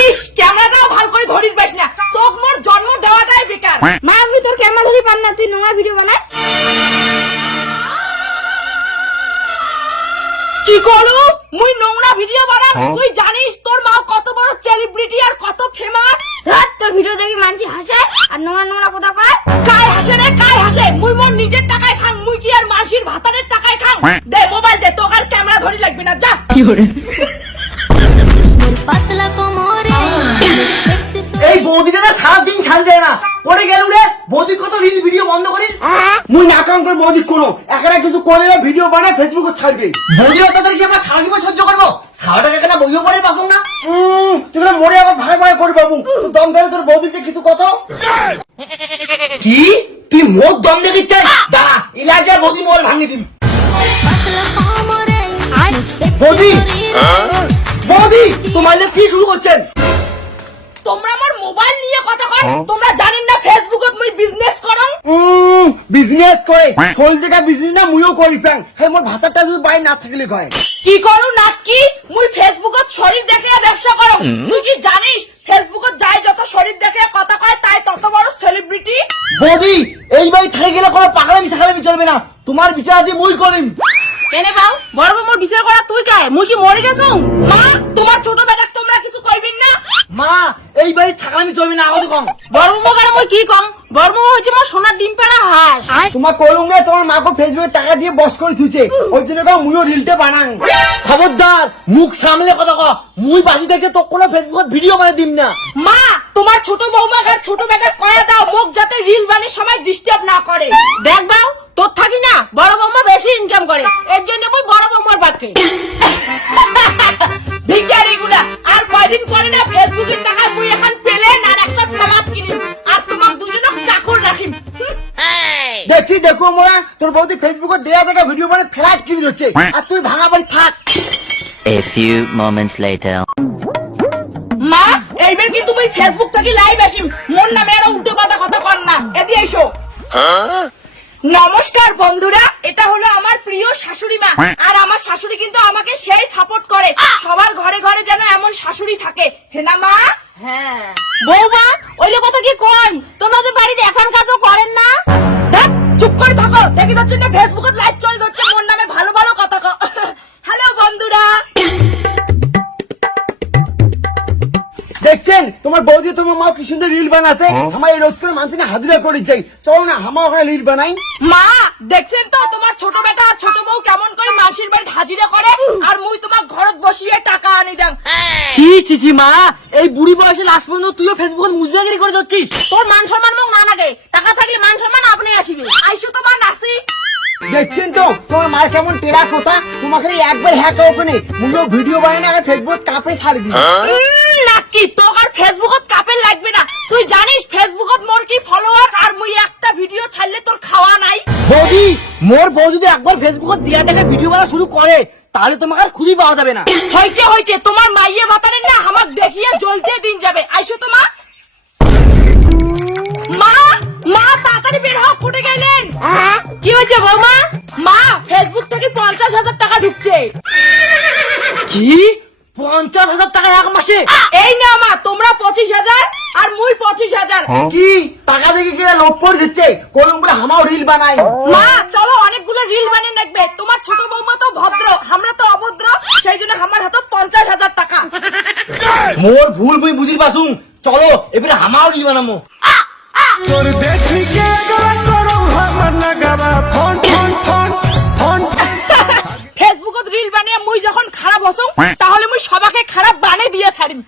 ইস ক্যামেরাটাও ভালো করে ধরিস পাস না, তোর মোর জন্ম দেওয়াটাই বেকার। মা আমি তোর ক্যামেরা ধরি পান না, তুই নোংরা ভিডিও বানাস। কি করলু মুই নোংরা ভিডিও বানাম? তুই জানিস তোর মা কত বড় সেলিব্রিটি আর কত ফেমাস? তোর ভিডিও দেখি মানুষ হাসে আর নোংরা নোংরা কথা কয়। কাই হাসে রে কাই হাসে? মুই মোর নিজের টাকায় খাং, মুই কি আর মাসির ভাতারের টাকায় খাং? দে মোবাইল দে, তোর আর ক্যামেরা ধরি লাগবে না, যা। এই বৌদিটা না সারাদিন ছাড় দেয় না, পড়ে গেল রে। বৌদি কত রিল ভিডিও বন্ধ করি মুই নাকাম করে বৌদি কোনো একটা কিছু করে ভিডিও বানায় ফেসবুকে ছাড়বে। বৌদি তাদের কি আমরা সারা জীবন সহ্য করবো? সারাটা কেন বইও পড়ে পাসং না? তুই মরে আবার ভাই ভাই করি বাবু, তুই দম ধরে তোর বৌদিতে কিছু কথা। কি তুই মোর দম দিয়ে দিচ্ছিস? দাঁড়া ইলাজা বৌদি মোবাইল ভাঙিয়ে দিবি। বৌদি বৌদি তোমার কি শুরু করছেন? তোমরা আমার মোবাইল নিয়ে কথা কর। তোমরা জানেন না ফেসবুকত মুই বিজনেস করং? বিজনেস করে ফোন থেকে বিজনেস না মুইও করি প্যাং। হে মোর ভাতারটা যদি বাইরে না থাকলে কয় কি করু নাকি? মুই ফেসবুকত শরীর দেখে ব্যবসা করং। তুই কি জানিস ফেসবুকত যাই যত শরীর দেখে কথা কয় তাই তত বড় সেলিব্রিটি। বৌদি এই বাড়ি থেকে গেলে কোনো পাগলামি ছাগলামি চলবে না, তোমার বিচার আজ মুই করিম। কেনে বাউ বড় মোর বিচার করা তুই কায়? মুই কি মরে গেছু? মা তোমার ছোট বেটা তোমরা কিছু কইবেন না? মা এই বাড়ি ছাগলামি চলবে না, আগে কম। বড় মো কেন মুই কি কম? বড় মো হচ্ছে মোর সোনার ডিম পাড়া হাঁস। তোমার কলম না তোমার মাকে ফেসবুকে টাকা দিয়ে বস করে থুইছে, ওই জন্য কও মুইও রিলটা বানাং। খবরদার মুখ সামলে কথা কও, মুই বাড়ি থেকে তো কোনো ফেসবুকত ভিডিও বানাই দিম না। মা তোমার ছোট বৌমা আর ছোট বেটা কয়া দাও মুখ যাতে রিল বানের সময় ডিস্টার্ব না করে। দেখ বাউ তোর থাকি না বড় বৌমা বেশি ইনকাম করে, এর জন্য মুই বড় বৌমার বাক্যে ভিখারিগুলা। আর কয়দিন পরে না ফেসবুকের টাকা মুই এখন পেলেন আর একটা ফ্ল্যাট কিনিম আর তোমার দুজনক চাকর রাখিম। দেখছি দেখো মোরা তোর বৌদি ফেসবুকে দেয়া দেখা ভিডিও বানায় ফ্ল্যাট কিনে দিচ্ছে, আর তুই ভাঙা বাড়ি থাক। A few moments later. মা এইবার কি তুমি ফেসবুক থেকে লাইভ আসিম, মোর নামে আরো উল্টো পাল্টা কথা কর না। এদি এসো। নমস্কার বন্ধুরা, এটা হলো আমার প্রিয় শাশুড়ি মা। আর আমার শাশুড়ি কিন্তু আমাকে সেই সাপোর্ট করে। সবার ঘরে ঘরে যেন এমন শাশুড়ি থাকে, হে না মা? হ্যাঁ বৌমা ওইলে কথা কি কই? তোমাদের বাড়িতে এখন কাজও করেন না? ধ্যাৎ, চুপ করে থাকো, দেখি যাচ্ছে না ফেসবুকে লাইভ চলে যাচ্ছে, মোর নামে ভালো ভালো কথা কও। হ্যালো বন্ধুরা, দেখছেন তোমার বৌদি তোমার মা কি সুন্দর রিল বানাছে। আমার এই রোজ করে মানুষকে হাজিরা করে যাই, চলো না আমার ওখানে রিল বানাই। মা দেখছেন তো তোমার ছোট বেটা আর ছোট বউ কেমন করে মাসির বাড়ি হাজিরা করে, আর মুই তোমার ঘরত বসিয়ে টাকা আনি দাম। ছি ছি ছি মা, এই বুড়ি বয়সে লাস্ট পর্যন্ত তুইও ফেসবুকে মুজরাগিরি করে যাচ্ছিস। তোর মান সম্মান মুখ না লাগে, টাকা থাকলে মান সম্মান আপনি আসিবে। আইসো তোমার নাসি। দেখছেন তো তোমার মার কেমন টেরা কথা, তোমাকে একবার হ্যাক ওখানে মুলো ভিডিও বানাই না ফেসবুক কাপে ছাড়ি দিবি। নাকি তোর আর ফেসবুকত কাপের লাগবে না। তুই জানিস ফেসবুকত মোর কি ফলোয়ার, আর মুই একটা ভিডিও ছাড়লে তোর খাওয়া নাই। বৌদি মোর বউ যদি একবার ফেসবুকে দিয়া দেখে ভিডিও বানা শুরু করে তাহলে তোমাকে আর খুঁজে পাওয়া যাবে না। হয়েছে হয়েছে, তোমার মাইয়ে ভাতারেন না আমার দেখিয়ে জ্বলতে দিন যাবে। আইসো তো মা। মা মা তাড়াতাড়ি বের হও, ফুটে গেলেন। কি হয়েছে বৌমা? মা ফেসবুক থেকে 50,000 টাকা ঢুকছে। কি 50,000 টাকা এক মাসে? এই না মা, তোমরা 25,000 আর মুই 25,000। কি টাকা দেখে কি লোক করে দিচ্ছে, কোন বলে আমাও রিল বানাই। মা চলো অনেকগুলো রিল বানিয়ে রাখবে। তোমার ছোট বৌমা তো ভদ্র, আমরা তো অভদ্র, সেই জন্য আমার হাতে 50,000 টাকা। মোর ভুল মুই বুঝি পাসুম, চলো এবারে আমাও রিল বানামো। তোর দেখি কে করো আমার নাগাবা ফোন ফোন ফোন ফোন। ফেসবুকত রিল বানিয়ে মুই যখন খারাপ হসুম তাহলে মুই সবাকে খারাপ বানিয়ে দিয়ে ছাড়িম।